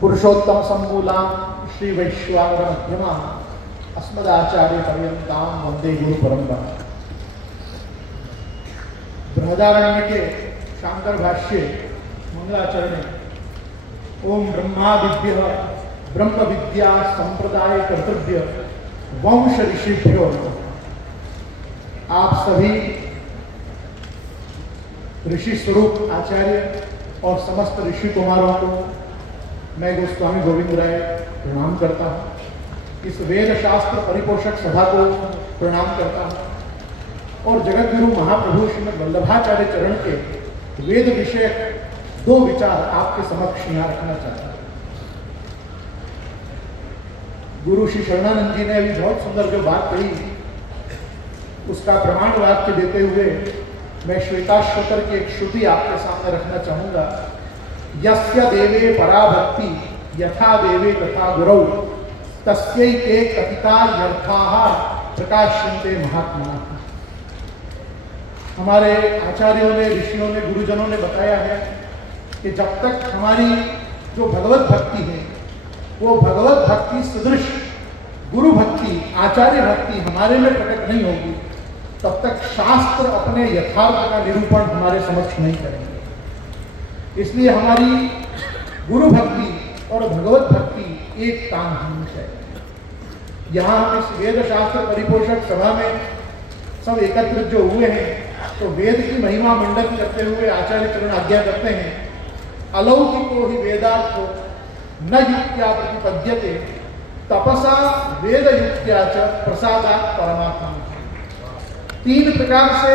पुरुषोत्तम संबूला श्री वैश्वानर मध्यमा अस्मदाचार्य पर्यंतां वंदे गुरु परंपरा। बृहदारण्य के शांकर भाष्य मंगलाचरणे ओम ब्रह्मादिभ्य ब्रह्म विद्या संप्रदाय कर्तव्य वंश ऋषिभ्यो नमः। आप सभी ऋषि स्वरूप आचार्य और समस्त ऋषि कुमारों को मैं गोस्वामी गोविंद राय प्रणाम करता हूँ। इस वेद शास्त्र परिपोषक सभा को प्रणाम करता हूँ और जगत गुरु महाप्रभु श्रीमद् वल्लभाचार्य चरण के वेद विषयक दो विचार आपके समक्ष यहाँ रखना चाहता हूँ। गुरु श्री शरणानंद जी ने अभी बहुत सुंदर जो बात कही उसका प्रमाण वाक्य देते हुए मैं श्वेताश्वतर की एक श्रुति आपके सामने रखना चाहूंगा। यस्य देवे पराभक्ति यथा देवे तथा गुरौ तस्यैते कथिता यर्थाः प्रकाश्यन्ते महात्मना। हमारे आचार्यों ने, ऋषियों ने, गुरुजनों ने बताया है कि जब तक हमारी जो भगवत भक्ति है वो भगवत भक्ति सदृश गुरु भक्ति, आचार्य भक्ति हमारे में प्रकट नहीं होगी तब तक शास्त्र अपने यथार्थ का निरूपण हमारे समक्ष नहीं करेंगे। इसलिए हमारी गुरु भक्ति और भगवत भक्ति एक काम होनी चाहिए। यहाँ हम इस वेद शास्त्र परिपोषक सभा में सब एकत्रित जो हुए हैं तो वेद की महिमा मंडन करते हुए आचार्य चरण आज्ञा करते हैं, अलौकिको ही वेदार्थो न युक्त्या प्रतिपद्यते तपसा वेद युक्त्या च प्रसादात् परमात्मा। तीन प्रकार से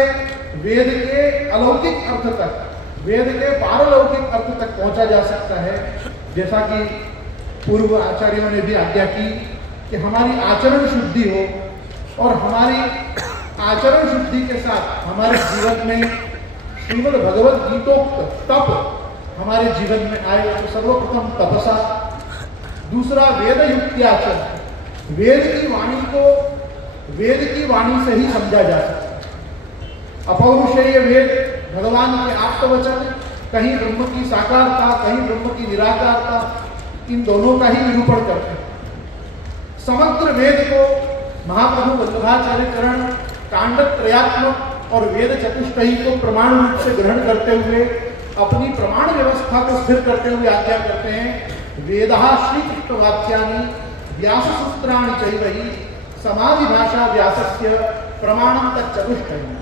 वेद के अलौकिक अर्थ तक, वेद के पारलौकिक अर्थ तक पहुंचा जा सकता है। जैसा कि पूर्व आचार्यों ने भी आज्ञा की कि हमारी आचरण शुद्धि हो और हमारी आचरण शुद्धि के साथ हमारे जीवन में श्रीमद् भगवद गीतोक्त तप हमारे जीवन में आए। तो सर्वप्रथम तपसा, दूसरा वेद युक्त्याचरण, वेद की वाणी को वेद की वाणी से ही समझा जा सकता है। अपौरुषेय वेद भगवान के आत्मवचन, कहीं ब्रह्म की साकारता कहीं ब्रह्म की निराकारता, इन दोनों का ही निरूपण करते हैं। समग्र वेद को महाप्रभु वल्लभाचार्य चरण कांड त्रयात्मक और वेद चतुष्टयी को प्रमाण रूप से ग्रहण करते हुए अपनी प्रमाण व्यवस्था को स्थिर करते हुए आज्ञा करते हैं, वेदाः श्रीकृष्णवाक्यानि व्याससूत्राणि चैव समाधि भाषा व्यासस्य प्रमाणम तच्चतुष्टयम्।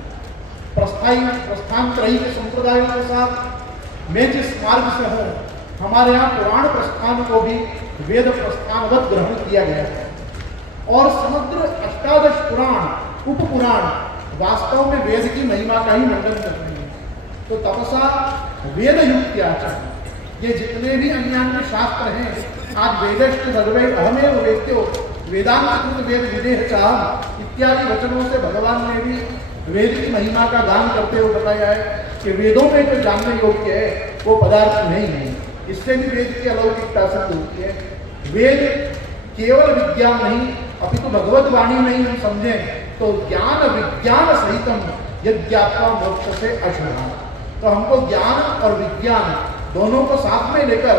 प्रस्थानत्रयी के संप्रदायों के साथ मैं जिस मार्ग से हूँ, हमारे यहाँ पुराण प्रस्थान को भी वेद प्रस्थानवत ग्रहण किया गया है और समग्र अष्टादश पुराण, उप पुराण वास्तव में वेद की महिमा का ही मंडन करते हैं। तो तपसा वेद युक्त्याचरण, ये जितने भी अन्यान्य शास्त्र हैं, आज वेदश्च सर्वे अहमेव वेद्यो वेदांत वेद विदेह चाह इत्यादि वचनों से भगवान ने भी वेद की महिमा का गान करते हुए बताया है कि वेदों में जो जानने योग्य है वो पदार्थ नहीं है। इससे भी वेद की अलौकिकता सिद्ध होती है। वेद केवल विज्ञान नहीं अपितु भगवत वाणी नहीं हम समझें तो ज्ञान विज्ञान सहितम यज्ञात्मा मोक्ष से अशुभा। तो हमको ज्ञान और विज्ञान दोनों को साथ में लेकर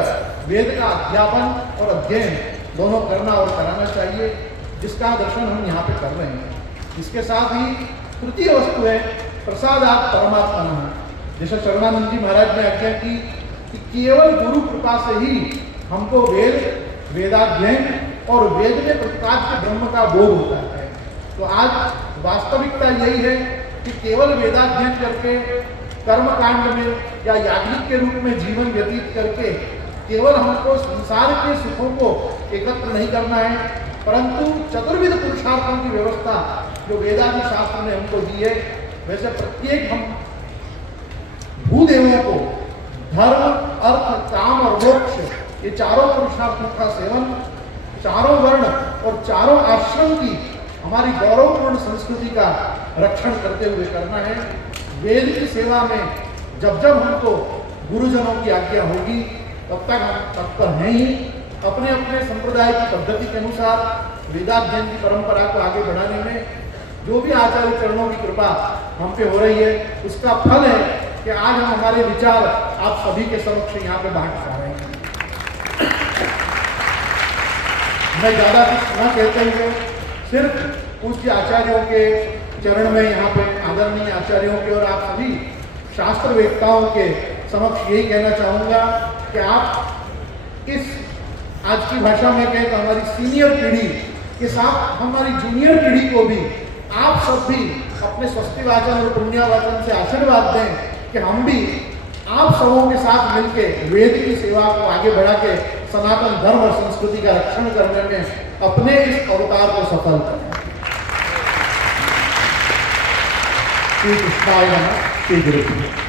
वेद का अध्यापन और अध्ययन दोनों करना और कराना चाहिए, जिसका दर्शन हम यहाँ पे कर रहे हैं। इसके साथ ही तृतीय वस्तु है प्रसादात् परमात्मा। जैसे शरणानंद जी महाराज ने आज्ञा की कि केवल गुरु कृपा से ही हमको वेद, वेदाध्ययन और वेद में प्रतिपाद्य ब्रह्म का बोध होता है। तो आज वास्तविकता यही है कि केवल वेदाध्ययन करके कर्मकांड में या याज्ञिक के रूप में जीवन व्यतीत करके केवल हमको संसार के सुखों को एकत्र नहीं करना है, परंतु चतुर्विध पुरुषार्थों की व्यवस्था जो वेदादि शास्त्र ने हमको दी है, वैसे प्रत्येक हम भूदेवों को धर्म, अर्थ, काम और मोक्ष ये चारों पुरुषार्थों का सेवन, चारों वर्ण और चारों आश्रम की हमारी गौरवपूर्ण संस्कृति का रक्षण करते हुए करना है। वेद की सेवा में जब जब हमको गुरुजनों की आज्ञा होगी तब तक हम तत्पर हैं ही। अपने अपने संप्रदाय की पद्धति के अनुसार वेदाध्ययन की परंपरा को आगे बढ़ाने में जो भी आचार्य चरणों की कृपा हम पे हो रही है उसका फल है कि आज हम हमारे विचार आप सभी के समक्ष यहाँ पे बांट पा रहे हैं। मैं ज़्यादा कुछ न कहते हुए सिर्फ पूज्य आचार्यों के चरण में यहाँ पे आदरणीय आचार्यों के और आप सभी शास्त्रवेत्ताओं के समक्ष यही कहना चाहूँगा कि आप इस आज की भाषा में कहें तो हमारी सीनियर पीढ़ी के साथ हमारी जूनियर पीढ़ी को भी आप सब भी अपने स्वस्ति वाचन और पुण्यावाचन से आशीर्वाद दें कि हम भी आप सबों के साथ मिलकर वेद की सेवा को आगे बढ़ा के सनातन धर्म और संस्कृति का रक्षण करने में अपने इस अवतार को सफल करें। श्री कृष्णाय नमः। श्री गुरु।